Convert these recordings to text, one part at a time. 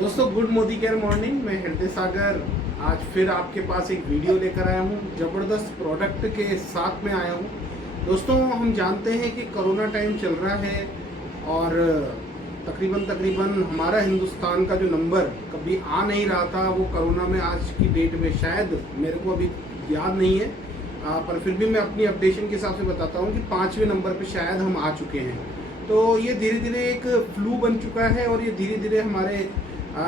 दोस्तों good Modi care morning. मैं हृदय सागर आज फिर आपके पास एक वीडियो लेकर आया हूँ। ज़बरदस्त प्रोडक्ट के साथ में आया हूँ। दोस्तों हम जानते हैं कि कोरोना टाइम चल रहा है और तकरीबन हमारा हिंदुस्तान का जो नंबर कभी आ नहीं रहा था वो कोरोना में आज की डेट में शायद मेरे को अभी याद नहीं है, पर फिर भी मैं अपनी अपडेशन के हिसाब से बताता हूँ कि 5वें नंबर पे शायद हम आ चुके हैं। तो ये धीरे धीरे एक फ्लू बन चुका है और ये धीरे धीरे हमारे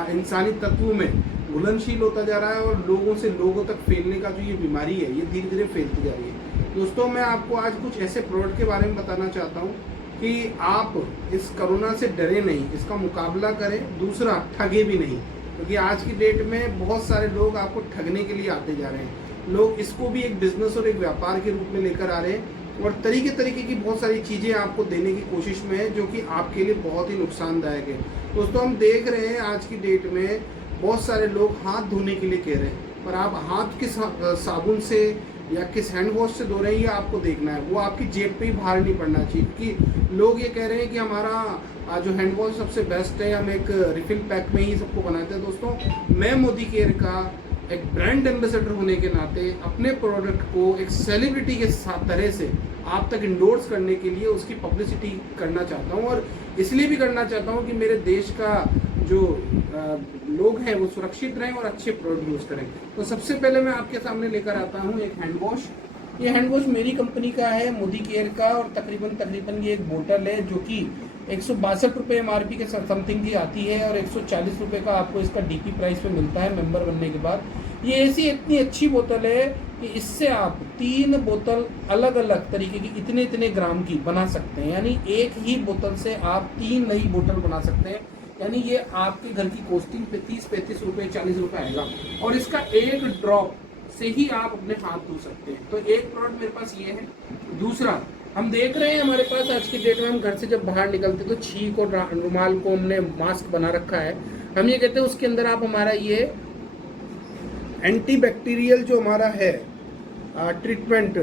इंसानी तत्वों में घुलनशील होता जा रहा है और लोगों से लोगों तक फैलने का जो ये बीमारी है ये धीरे धीरे फैलती जा रही है। दोस्तों मैं आपको आज कुछ ऐसे प्रोडक्ट के बारे में बताना चाहता हूँ कि आप इस कोरोना से डरे नहीं, इसका मुकाबला करें, दूसरा ठगे भी नहीं, क्योंकि आज की डेट में बहुत सारे लोग आपको ठगने के लिए आते जा रहे हैं। लोग इसको भी एक बिजनेस और एक व्यापार के रूप में लेकर आ रहे हैं और तरीके की बहुत सारी चीज़ें आपको देने की कोशिश में है जो कि आपके लिए बहुत ही नुकसानदायक है। दोस्तों हम देख रहे हैं आज की डेट में बहुत सारे लोग हाथ धोने के लिए कह रहे हैं, पर आप हाथ किस साबुन से या किस हैंड वॉश से धो रहे हैं ये आपको देखना है। वो आपकी जेब पे ही बाहर नहीं पड़ना चाहिए, क्योंकि लोग ये कह रहे हैं कि हमारा जो हैंड वॉश सबसे बेस्ट है, हम एक रिफिल पैक में ही सबको बनाते हैं। दोस्तों मैं मोदी केयर का एक ब्रांड एम्बेसडर होने के नाते अपने प्रोडक्ट को एक सेलिब्रिटी के साथ तरह से आप तक इंडोर्स करने के लिए उसकी पब्लिसिटी करना चाहता हूं, और इसलिए भी करना चाहता हूं कि मेरे देश का जो लोग हैं वो सुरक्षित रहें और अच्छे प्रोडक्ट यूज करें। तो सबसे पहले मैं आपके सामने लेकर आता हूं एक हैंड वॉश। ये हैंड वॉश मेरी कंपनी का है, मोदी केयर का, और तकरीबन ये एक बोतल है जो कि 162 रुपये MRP के समथिंग की आती है और 140 रुपये का आपको इसका DP प्राइस पे मिलता है मेंबर बनने के बाद। ये ऐसी इतनी अच्छी बोतल है कि इससे आप 3 बोतल अलग अलग तरीके की इतने ग्राम की बना सकते हैं, यानी एक ही बोतल से आप 3 नई बोतल बना सकते हैं। यानी ये आपके घर की कॉस्टिंग पे 30-35 रुपये 40 रुपये आएगा और इसका एक ड्रॉप से ही आप अपने हाथ धो सकते हैं। तो एक प्रोडक्ट मेरे पास ये है। दूसरा हम देख रहे हैं हमारे पास आज की डेट में हम घर से जब बाहर निकलते तो छींक और रुमाल को हमने मास्क बना रखा है। हम ये कहते हैं उसके अंदर आप हमारा ये एंटीबैक्टीरियल जो हमारा है ट्रीटमेंट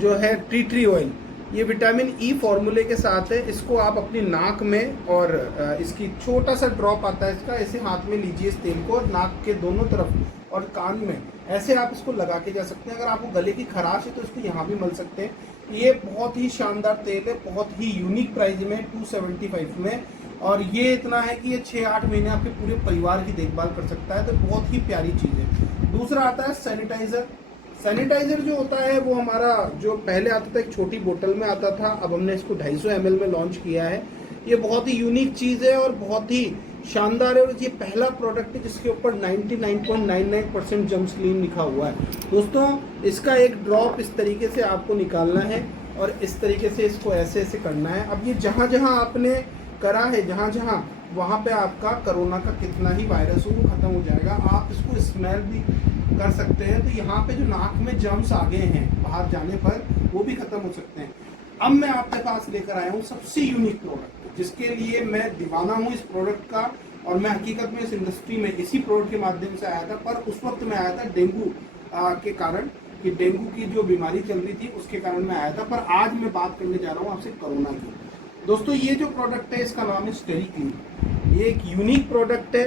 जो है टी ट्री ऑयल, ये विटामिन ई फॉर्मूले के साथ है। इसको आप अपनी नाक में और इसकी छोटा सा ड्रॉप आता है इसका, ऐसे हाथ में लीजिए इस तेल को और नाक के दोनों तरफ और कान में ऐसे आप इसको लगा के जा सकते हैं। अगर आपको गले की खराश है तो इसको यहाँ भी मल सकते हैं। ये बहुत ही शानदार तेल है, बहुत ही यूनिक प्राइस में 275 में, और ये इतना है कि ये 6-8 महीने आपके पूरे परिवार की देखभाल कर सकता है। तो बहुत ही प्यारी चीज़ है। दूसरा आता है सैनिटाइजर। सैनिटाइजर जो होता है वो हमारा जो पहले आता था एक छोटी बोतल में आता था, अब हमने इसको 250 ml में लॉन्च किया है। ये बहुत ही यूनिक चीज़ है और बहुत ही शानदार है, और ये पहला प्रोडक्ट है जिसके ऊपर 99.99% जर्म्स क्लीन लिखा हुआ है। दोस्तों इसका एक ड्रॉप इस तरीके से आपको निकालना है और इस तरीके से इसको ऐसे करना है। अब ये जहाँ जहाँ आपने करा है, जहाँ वहाँ पे आपका कोरोना का कितना ही वायरस हो वो खत्म हो जाएगा। आप इसको स्मेल भी कर सकते हैं, तो यहाँ पे जो नाक में जर्म्स आ गए हैं बाहर जाने पर वो भी खत्म हो सकते हैं। अब मैं आपके पास लेकर आया हूँ सबसे यूनिक प्रोडक्ट, जिसके लिए मैं दीवाना हूँ इस प्रोडक्ट का, और मैं हकीकत में इस इंडस्ट्री में इसी प्रोडक्ट के माध्यम से आया था। पर उस वक्त मैं आया था डेंगू के कारण, कि डेंगू की जो बीमारी चल रही थी उसके कारण मैं आया था। पर आज मैं बात करने जा रहा हूँ आपसे कोरोना की। दोस्तों ये जो प्रोडक्ट है इसका नाम है स्टेरिक्लीन। ये एक यूनिक प्रोडक्ट है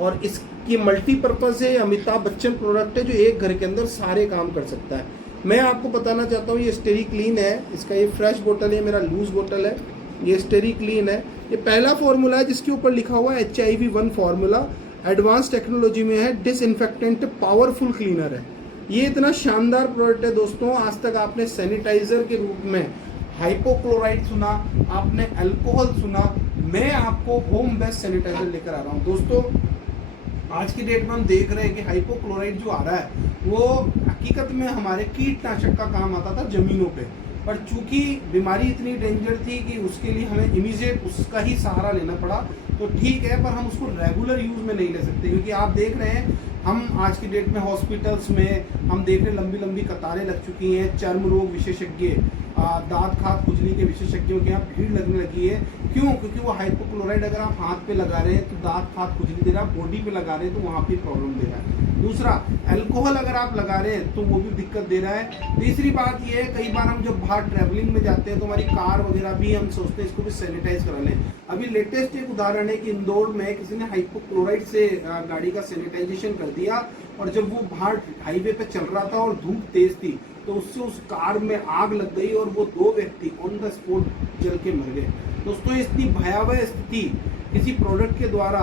और इसकी मल्टीपर्पज़ है, अमिताभ बच्चन प्रोडक्ट है जो एक घर के अंदर सारे काम कर सकता है। मैं आपको बताना चाहता हूँ ये स्टेरिक्लीन है, इसका ये फ्रेश बोतल है, मेरा लूज बोतल है, ये स्टेरिक्लीन है। ये पहला फॉर्मूला है जिसके ऊपर लिखा हुआ है HIV1 फॉर्मूला, एडवांस टेक्नोलॉजी में है, डिसइंफेक्टेंट पावरफुल क्लीनर है। ये इतना शानदार प्रोडक्ट है दोस्तों। आज तक आपने सैनिटाइजर के रूप में हाइपोक्लोराइड सुना, आपने अल्कोहल सुना, मैं आपको होम बेस्ड सैनिटाइजर लेकर आ रहा हूँ। दोस्तों आज की डेट में हम देख रहे हैं कि हाइपोक्लोराइड जो आ रहा है वो हकीकत में हमारे कीटनाशक का काम आता था जमीनों पे, पर चूंकि बीमारी इतनी डेंजर थी कि उसके लिए हमें इमीडिएट उसका ही सहारा लेना पड़ा। तो ठीक है, पर हम उसको रेगुलर यूज में नहीं ले सकते, क्योंकि आप देख रहे हैं हम आज की डेट में हॉस्पिटल्स में हम देख रहे हैं लंबी लंबी कतारें लग चुकी हैं। चर्म रोग विशेषज्ञ, दांत खाद खुजली के विशेषज्ञों के यहाँ भीड़ लगने लगी है। क्यों? क्योंकि वो हाइपोक्लोराइड अगर आप हाथ पे लगा रहे हैं तो दांत खाद खुजली दे रहा है, बॉडी पे लगा रहे हैं तो वहाँ पे प्रॉब्लम दे रहा है। दूसरा, अल्कोहल अगर आप लगा रहे हैं तो वो भी दिक्कत दे रहा है। तीसरी बात ये है, कई बार हम जब बाहर ट्रैवलिंग में जाते हैं तो हमारी कार वगैरह भी हम सोचते हैं इसको भी सैनिटाइज करा लें, अभी लेटेस्ट एक उदाहरण है कि इंदौर में किसी ने हाइपोक्लोराइड से गाड़ी का सैनिटाइजेशन कर दिया, और जब वो बाहर हाईवे पे चल रहा था और धूप तेज थी तो उससे उस कार में आग लग गई और वो 2 व्यक्ति ऑन द स्पॉट जल के मर गए। दोस्तों इतनी भयावह स्थिति किसी प्रोडक्ट के द्वारा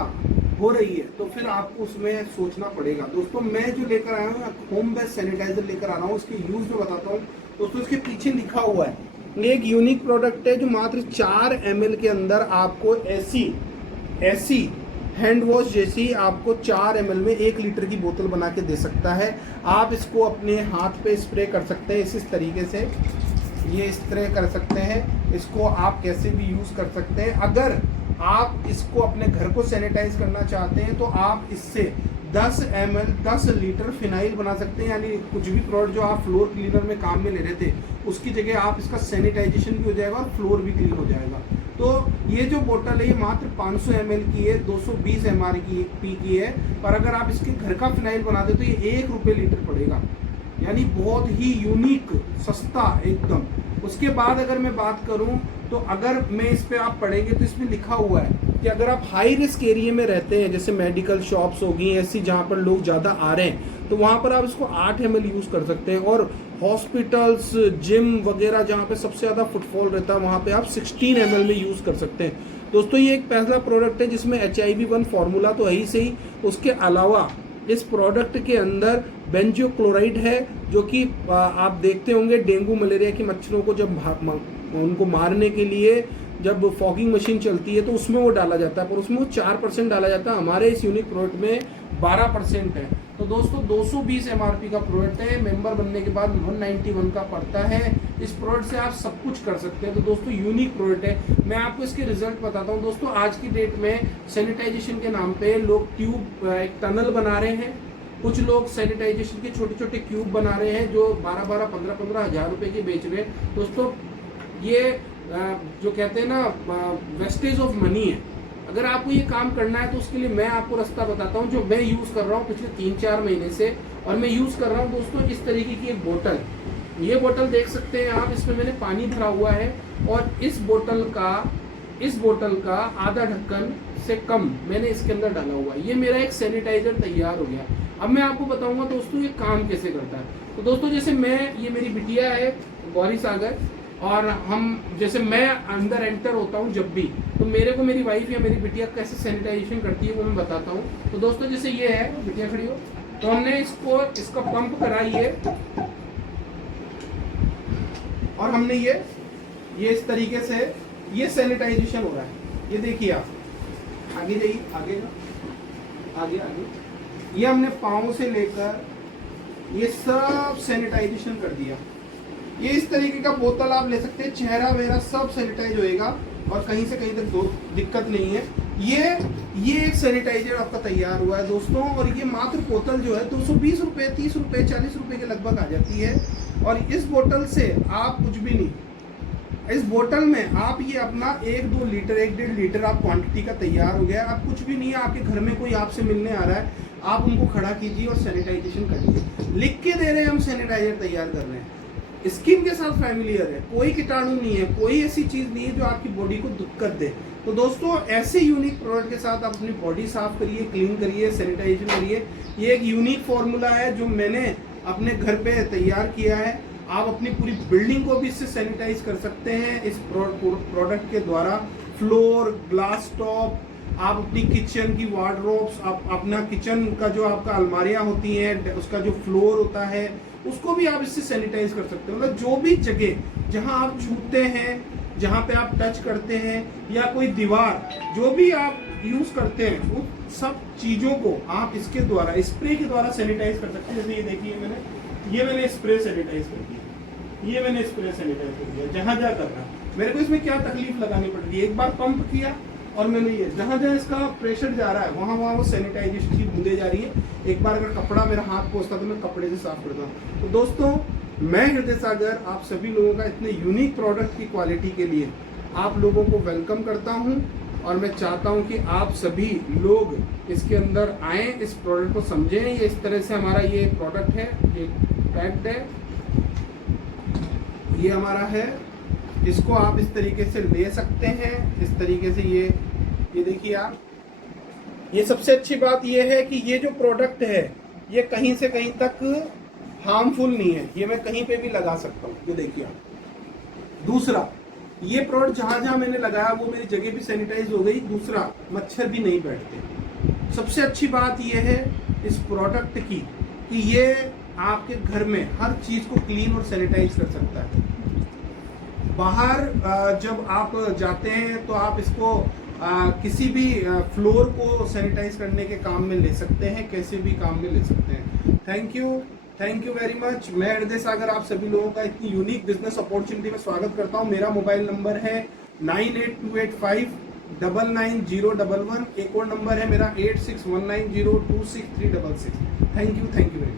हो रही है तो फिर आपको उसमें सोचना पड़ेगा। दोस्तों मैं जो लेकर आया हूँ होम बेस्ड सैनिटाइजर लेकर आ रहा हूँ, उसके यूज में बताता हूँ। दोस्तों इसके पीछे लिखा हुआ है, ये एक यूनिक प्रोडक्ट है जो मात्र 4 ml के अंदर आपको ऐसी हैंड वॉश जैसी आपको 4 ml में 1 लीटर की बोतल बना के दे सकता है। आप इसको अपने हाथ पे स्प्रे कर सकते हैं इस तरीके से, ये स्प्रे कर सकते हैं। इसको आप कैसे भी यूज कर सकते हैं। अगर आप इसको अपने घर को सैनिटाइज करना चाहते हैं तो आप इससे 10 ml 10 लीटर फिनाइल बना सकते हैं। यानी कुछ भी प्रोडक्ट जो आप फ्लोर क्लीनर में काम में ले रहे थे उसकी जगह आप इसका सैनिटाइजेशन भी हो जाएगा और फ्लोर भी क्लीन हो जाएगा। तो ये जो बोतल है ये मात्र 500 ml की है, 220 mRP की है, पर अगर आप इसके घर का फिनाइल बना दे तो ये 1 रुपये लीटर पड़ेगा। यानी बहुत ही यूनिक, सस्ता एकदम। उसके बाद अगर मैं बात करूं तो अगर मैं इस पे आप पढ़ेंगे तो इसमें लिखा हुआ है कि अगर आप हाई रिस्क एरिया में रहते हैं, जैसे मेडिकल शॉप्स होगी ऐसी जहां पर लोग ज़्यादा आ रहे हैं, तो वहां पर आप इसको 8 ml यूज़ कर सकते हैं। और हॉस्पिटल्स, जिम वगैरह जहां पे सबसे ज़्यादा फुटफॉल रहता है वहां पे आप 16 ml में यूज़ कर सकते हैं। दोस्तों ये एक पहला प्रोडक्ट है जिसमें HIV1 फार्मूला तो है ही सही, उसके अलावा इस प्रोडक्ट के अंदर बेंजोक्लोराइड है, जो कि आप देखते होंगे डेंगू मलेरिया के मच्छरों को जब उनको मारने के लिए जब फॉगिंग मशीन चलती है तो उसमें वो डाला जाता है, पर उसमें वो 4% डाला जाता है। हमारे इस यूनिक प्रोडक्ट में 12% है। तो दोस्तों 220 MRP का प्रोडक्ट है, मेंबर बनने के बाद 191 का पड़ता है। इस प्रोडक्ट से आप सब कुछ कर सकते हैं। तो दोस्तों यूनिक प्रोडक्ट है। मैं आपको इसके रिजल्ट बताता हूँ। दोस्तों आज की डेट में सैनिटाइजेशन के नाम पे लोग ट्यूब, एक टनल बना रहे हैं। कुछ लोग सैनिटाइजेशन के छोटे छोटे क्यूब बना रहे हैं जो 12-12, 15-15 हज़ार रुपए के बेच रहे हैं। दोस्तों ये जो कहते हैं ना वेस्टेज ऑफ मनी है। अगर आपको ये काम करना है तो उसके लिए मैं आपको रास्ता बताता हूँ जो मैं यूज़ कर रहा हूँ पिछले 3-4 महीने से। और मैं यूज़ कर रहा हूँ दोस्तों इस तरीके की एक बोतल। ये बोतल देख सकते हैं आप, इसमें मैंने पानी भरा हुआ है और इस बोतल का आधा ढक्कन से कम मैंने इसके अंदर डाला हुआ है। ये मेरा एक सैनिटाइजर तैयार हो गया। अब मैं आपको बताऊंगा दोस्तों ये काम कैसे करता है। तो दोस्तों जैसे ये मेरी बिटिया है गौरी सागर, और जैसे मैं अंदर एंटर होता हूँ जब भी, तो मेरे को मेरी वाइफ या मेरी बिटिया कैसे सैनिटाइजेशन करती है वो मैं बताता हूँ। तो दोस्तों जैसे ये है, बिटिया खड़ी हो, तो हमने इसका पंप कराई है और हमने ये इस तरीके से ये सैनिटाइजेशन हो रहा है। ये देखिए आप, आगे जाइए, आगे। ये हमने पाँव से लेकर ये सब सैनिटाइजेशन कर दिया। ये इस तरीके का बोतल आप ले सकते हैं, चेहरा वेहरा सब सैनिटाइज होएगा और कहीं से कहीं तक दिक्कत नहीं है। ये एक सैनिटाइजर आपका तैयार हुआ है दोस्तों। और ये मात्र बोतल जो है 220 रुपये, 30 रुपये, 40 रुपये के लगभग आ जाती है। और इस बोतल से आप कुछ भी नहीं, इस बोतल में आप ये अपना 1-2 लीटर, 1-1.5 लीटर आप क्वांटिटी का तैयार हो गया। आप कुछ भी नहीं है, आपके घर में कोई आपसे मिलने आ रहा है, आप उनको खड़ा कीजिए और सैनिटाइजेशन करिए। लिख के दे रहे हैं हम सैनिटाइजर तैयार कर रहे हैं, स्किन के साथ फैमिलियर है, कोई कीटाणु नहीं है, कोई ऐसी चीज नहीं है जो आपकी बॉडी को दिक्कत दे। तो दोस्तों ऐसे यूनिक प्रोडक्ट के साथ आप अपनी बॉडी साफ करिए, क्लीन करिए, सैनिटाइजेशन करिए। ये एक यूनिक फॉर्मूला है जो मैंने अपने घर पे तैयार किया है। आप अपनी पूरी बिल्डिंग को भी इससे सैनिटाइज कर सकते हैं इस प्रोडक्ट के द्वारा। फ्लोर, ग्लास टॉप, आप अपनी किचन की वार्डरोब्स, आप अपना किचन का जो आपका अलमारियां होती हैं उसका जो फ्लोर होता है उसको भी आप इससे सैनिटाइज कर सकते हो। मतलब जो भी जगह जहां आप छूते हैं, जहां पे आप टच करते हैं, या कोई दीवार, जो भी आप यूज करते हैं उन सब चीजों को आप इसके द्वारा, स्प्रे के द्वारा सैनिटाइज कर सकते हैं। जैसे ये देखिए मैंने स्प्रे सैनिटाइज कर दिया, ये मैंने स्प्रे सैनिटाइज कर दिया। जहां करना मेरे को इसमें क्या तकलीफ लगानी पड़ रही है, एक बार पंप किया और मैंने ये जहां इसका प्रेशर जा रहा है वहां वो सैनिटाइजेशन की बूंदे जा रही है। एक बार अगर कपड़ा मेरा हाथ पहुंचता तो मैं कपड़े से साफ करता हूँ। तो दोस्तों मैं हृदय सागर आप सभी लोगों का इतने यूनिक प्रोडक्ट की क्वालिटी के लिए आप लोगों को वेलकम करता हूँ और मैं चाहता हूँ कि आप सभी लोग इसके अंदर आए, इस प्रोडक्ट को समझें। ये इस तरह से हमारा ये प्रोडक्ट है, ये पैक्ड है, ये हमारा है इसको आप इस तरीके से ले सकते हैं, इस तरीके से ये देखिए आप। ये सबसे अच्छी बात ये है कि ये जो प्रोडक्ट है ये कहीं से कहीं तक हार्मफुल नहीं है, ये मैं कहीं पे भी लगा सकता हूँ, ये देखिए आप। दूसरा, ये प्रोडक्ट जहां जहां मैंने लगाया वो मेरी जगह भी सैनिटाइज हो गई। दूसरा, मच्छर भी नहीं बैठते। सबसे अच्छी बात ये है इस प्रोडक्ट की कि ये आपके घर में हर चीज को क्लीन और सैनिटाइज कर सकता है। बाहर जब आप जाते हैं तो आप इसको किसी भी फ्लोर को सैनिटाइज करने के काम में ले सकते हैं, कैसे भी काम में ले सकते हैं। Thank you very much. मैं हृदय सागर आप सभी लोगों का इतनी यूनिक बिजनेस अपॉर्चुनिटी में स्वागत करता हूं। मेरा मोबाइल नंबर है 9828599011। एक और नंबर है मेरा 8619026366। Thank you very much.